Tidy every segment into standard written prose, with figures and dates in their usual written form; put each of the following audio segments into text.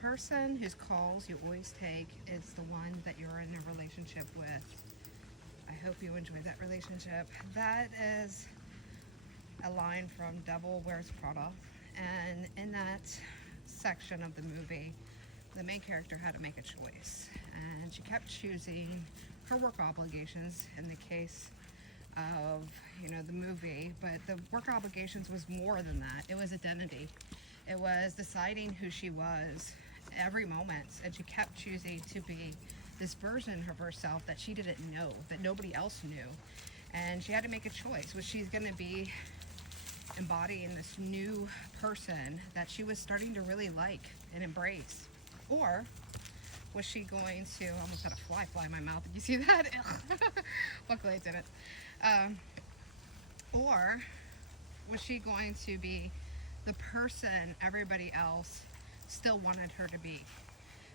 person whose calls you always take is the one that you're in a relationship with. I hope you enjoy that relationship. That is a line from Devil Wears Prada. And in that section of the movie, the main character had to make a choice. And she kept choosing her work obligations in the case of, the movie. But the work obligations was more than that. It was identity. It was deciding who she was every moment. And she kept choosing to be this version of herself that she didn't know, that nobody else knew. And she had to make a choice. Was she going to be embodying this new person that she was starting to really like and embrace? Or was she going to, I almost had a fly in my mouth, did you see that? Luckily I didn't. Or was she going to be the person everybody else still wanted her to be?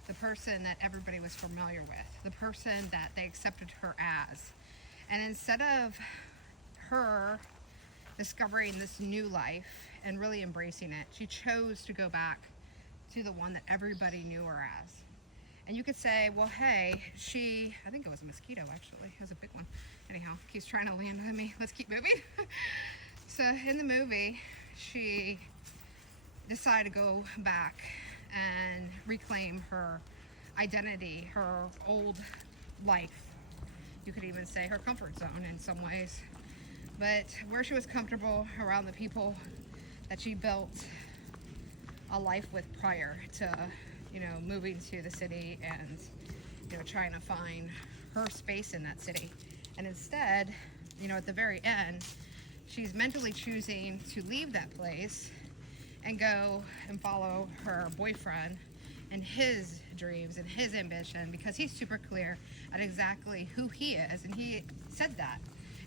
The person that everybody was familiar with, the person that they accepted her as. And instead of her discovering this new life and really embracing it, she chose to go back to the one that everybody knew her as. And you could say, well, hey, I think it was a mosquito actually, it was a big one. Anyhow, keeps trying to land on me. Let's keep moving. So in the movie, she decided to go back and reclaim her identity, her old life. You could even say her comfort zone in some ways. But where she was comfortable around the people that she built a life with prior to, moving to the city and, trying to find her space in that city. And instead, at the very end, she's mentally choosing to leave that place and go and follow her boyfriend and his dreams and his ambition, because he's super clear at exactly who he is. And he said that.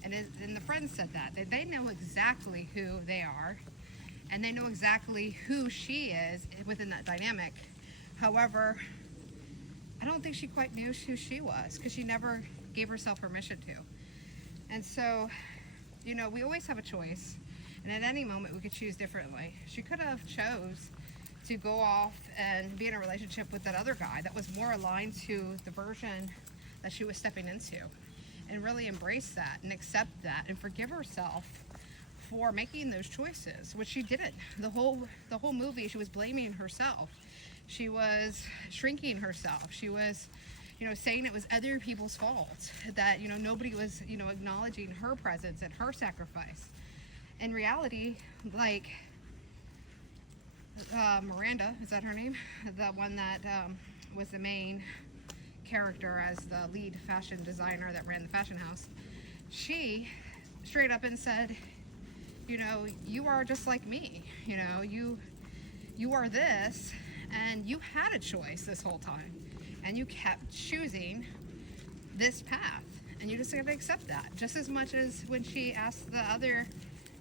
And the friends said that they know exactly who they are, and they know exactly who she is within that dynamic. However, I don't think she quite knew who she was, because she never gave herself permission to. And so, we always have a choice, and at any moment we could choose differently. She could have chose to go off and be in a relationship with that other guy that was more aligned to the version that she was stepping into, and really embrace that and accept that and forgive herself for making those choices, which she didn't. The whole movie, she was blaming herself. She was shrinking herself. She was, saying it was other people's fault, that, nobody was, acknowledging her presence and her sacrifice. In reality, like, Miranda, is that her name? The one that was the main character as the lead fashion designer that ran the fashion house. She straight up and said, you are just like me. You are this, and you had a choice this whole time, and you kept choosing this path, and you just got to accept that. Just as much as when she asked the other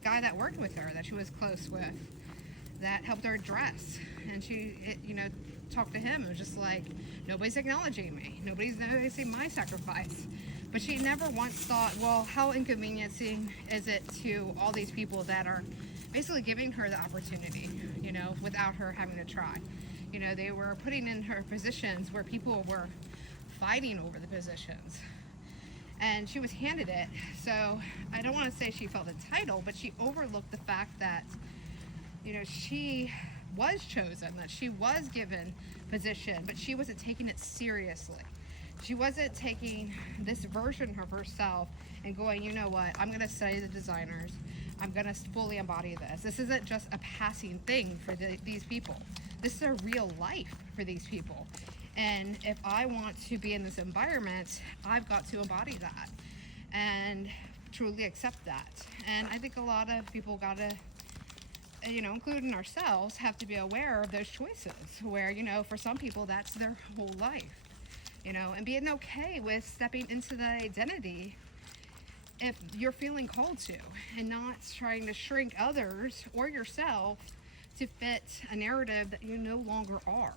guy that worked with her, that she was close with, that helped her dress, and she talked to him. It was just like, nobody's acknowledging me, nobody's noticing my sacrifice. But she never once thought, well, how inconveniencing is it to all these people that are basically giving her the opportunity, without her having to try. They were putting in her positions where people were fighting over the positions, and she was handed it. So I don't want to say she felt entitled, but she overlooked the fact that, she was chosen, that she was given position, but she wasn't taking it seriously. She wasn't taking this version of herself and going, you know what, I'm going to study the designers. I'm going to fully embody this. This isn't just a passing thing for these people. This is a real life for these people. And if I want to be in this environment, I've got to embody that and truly accept that. And I think a lot of people got to, including ourselves, have to be aware of those choices where, for some people, that's their whole life. And being okay with stepping into the identity if you're feeling called to, and not trying to shrink others or yourself to fit a narrative that you no longer are.